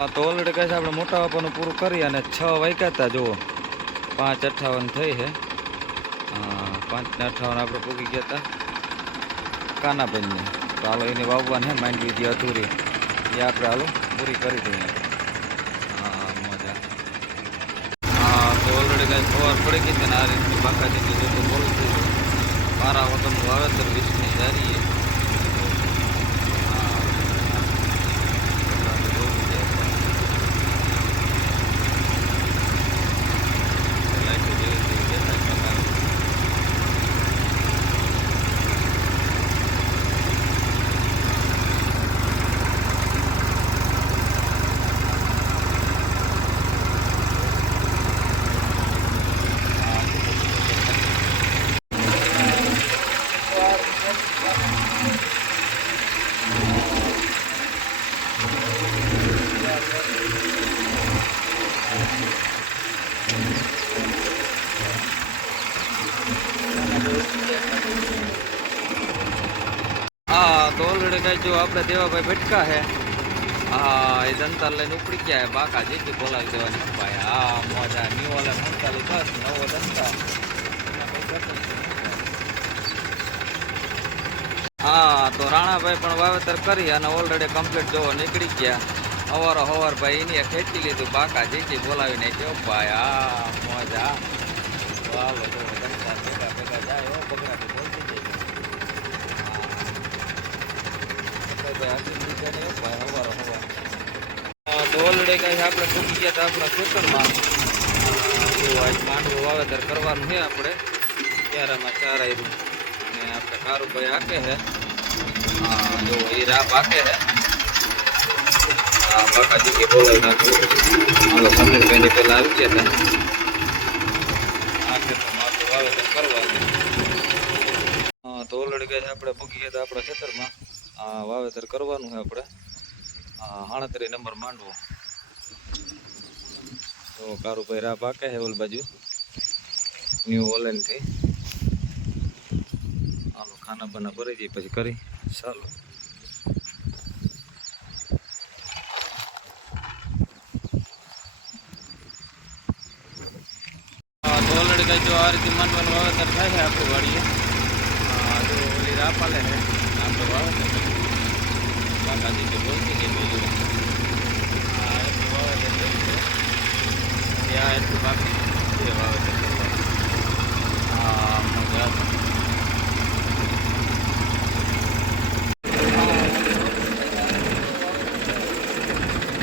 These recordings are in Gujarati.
તો ઓલરેડી કહે છે આપણે મોટા વાપાનું પૂરું કરી અને છ વાંક્યા હતા જુઓ. પાંચ અઠ્ઠાવન થઈ છે હા, પાંચ ને અઠ્ઠાવન આપણે પૂગી ગયા હતા. કાનાબેનને તો હાલો એને વાવવાને હે માઇન્ડ વિધિ અધૂરી. એ આપણે હાલો પૂરી કરી દઈએ. હા મજા. હા તો ઓલરેડી કાંઈ ખબર પડી ગઈ હતી ને આ રીતની બાકા જેટલી જોતું બોલું છું. મારા વતનનું વાવેતર વીસની જારી છે. હા. જોવું છે. લાઈટો જેવી તેવી દેખાય પ્રકારે. હા તો ઓલરેડી કઈ જો આપણે દેવાભાઈ ભટકા છે હા, એ દંતાલ લઈને ઉપડી ગયા છે બાકા કે બોલાવી દેવાની. ભાઈ, હા, મોજા. ન્યુ ઓલા લઈ બસ નવો જનતા હા, તો રાણાભાઈ પણ વાવેતર કરી અને ઓલરેડી કમ્પ્લીટ જોવો નીકળી ગયા. અવારો હવાર ભાઈ એની ખેંચી લીધું. બાકા જેટલી બોલાવીને ગયો. ભાઈ, હા, મોજા. વાહ દંતા ભેગા ભેગા જાય હો બગડાટી બોલતી જાય તો ઓલરેડી આપણે ચૂકી ગયા આપણા ખેતરમાં આજ માંડવું વાવેતર કરવાનું છે આપણે, ક્યારામાં ચાર આવ્યું અને આપણે કારુભાઈ હાકે છે. હા જો એ રાપ હાકે છે. બાકા જીકી પહેલા આવી ગયા હતા. આ ખેતરમાં આપણું વાવેતર તો ઓલરેડી કઈ આપણે ભૂગી ગયા હતા આપણા ખેતરમાં. આ વાવેતર કરવાનું છે આપણે. આ સાડત્રીસ નંબર માંડવો. તો કારુભાઈ રાહ પાકે છે ઓલ બાજુ. ન્યૂ ઓલેનથી હાલો, ખાના બના ભરી જઈએ પછી કરી. ચાલો. ઓલરેડી કઈ જો આ રીતે માંડવાનું વાવેતર થાય છે આપણી વાડીએ. જો ઓલી રાહ પાલે છે. આપણે વાવેતર કાકાજી તો બોલતી ગઈ બીજું હા એટલું છે ત્યાં એટલું બાકી વાવેતર કરવાનું. હા મજા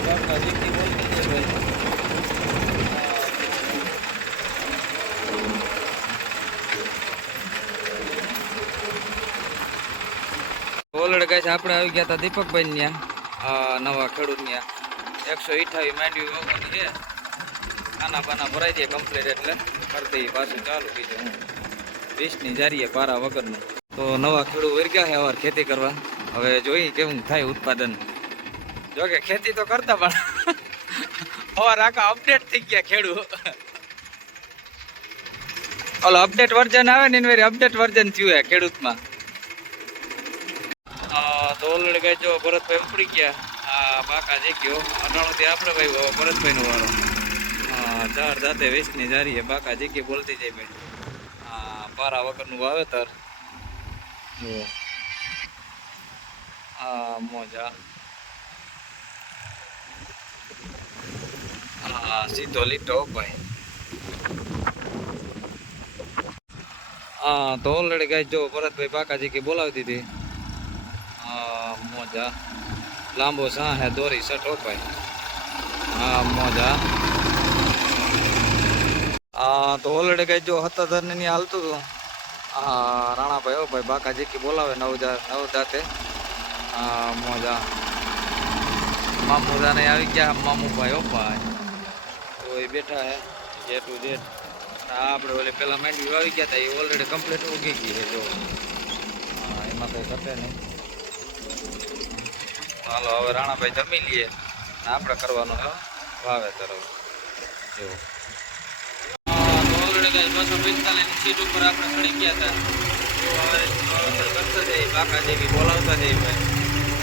કાકાજી કી બોલતી ગઈ ભાઈ છે આપણે આવી ગયા હતા દીપકભાઈ ત્યાં નવા ખેડૂત ત્યાં. એકસો અઠાવી માંડવી વાવવાની છે. ખાના પાના ભરાઈ જાય કમ્પ્લીટ એટલે કરી દઈએ પાછું ચાલુ બીજું. વીસની જારીએ પારા વગરનું. તો નવા ખેડૂત વર્ગ્યા છે અવાર ખેતી કરવા. હવે જોઈએ કેવું થાય ઉત્પાદન. જો કે ખેતી તો કરતા પણ અવાર આખા અપડેટ થઈ ગયા ખેડૂત. ઓલો અપડેટ વર્ઝન આવે ને એની અપડેટ વર્ઝન થયું હે ખેડૂતમાં. તો ઓલરેડી ગાય જો ભરતભાઈ ઉપડી ગયા. આ બાકા જે ગયો. અટાણુંથી આપણે ભાઈ ભરતભાઈનો વાળો હા ચાર જાતે વીસની જારીએ બાકા જે બોલતી જાય ભાઈ હા પારા વગરનું વાવેતર. જુઓ હા મોજા. હા સીધો લીટો ભાઈ. હા તો ઓલરેડી ગાય જો ભરતભાઈ બાકાજી કે બોલાવી દીધી હા મોજા લાંબો સા હે દોરી સઠો ભાઈ હા મોજા હા તો ઓલરેડી કઈ જો હતા ની હાલતું હતું હા રાણાભાઈ હો ભાઈ બાકા જીકી બોલાવે નવ જા નવ જાતે હા મોજા મામુદાને આવી ગયા મામુભાઈ હો ભાઈ તો એ બેઠા હે જે ટુ જેટ હા આપણે ઓલે પેલા માંડવી આવી ગયા હતા એ ઓલરેડી કમ્પ્લીટ ઉગી ગઈ છે જો હા એમાં કંઈ ઘટે નહીં હાલો, હવે રાણાભાઈ જમી લઈએ આપણે કરવાનું છે વાવેતર જો ઓલરેડી બસો પિસ્તાલીસ સીટ ઉપર આપણે ચડી ગયા હતા. હવે કરતા જઈએ બાકા જેવી બોલાવતા જઈએ ભાઈ.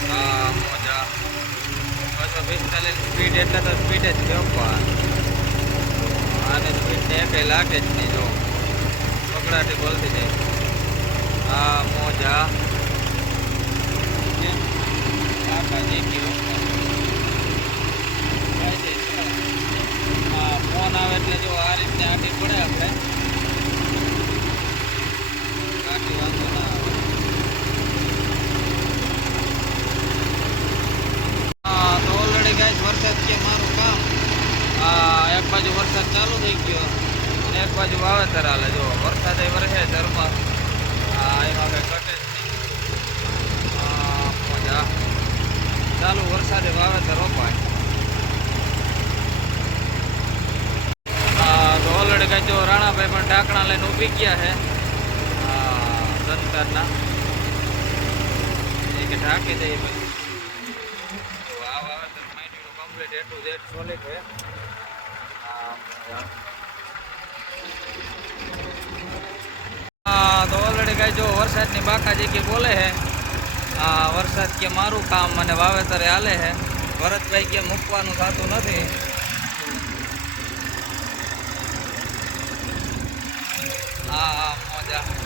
હા, મજા. બસો પિસ્તાલીસ સ્પીડ એટલે તો સ્પીડ જ પણ. આને સ્પીડ ને કંઈ લાગે જ નહીં જો પકડાટી બોલતી જાય. હા, મોજા. ફોન આવે એટલે જો આ રીતે આટી પડે આપણે બાકી વાંધો તો ઓલરેડી ગાઈસ વરસાદ છે મારું કામ એક બાજુ વરસાદ ચાલુ થઈ ગયો એક બાજુ વાવેતર હાલે જો વરસાદ એ વરસે ધર્મ એમાં કઈ ઘટે જ નહીં આ મજા ચાલુ વરસાદે વાવેતર રોપાય. તો ઓલરેડી કઈ જો રાણાભાઈ પણ ઢાંકણા લઈને ઊભી ગયા છે. સંતરના એ કે ઢાંકી દઈએ પછી. તો આ વાવેતર માંડવીનું કમ્પ્લીટ એ છે. તો ઓલરેડી કઈ જો વરસાદની બાકાજી કે બોલે છે. આ વરસાદ કે મારું કામ મને વાવેતરે હાલે છે. ભરતભાઈ કે મૂકવાનું થતું નથી. આ મોજા.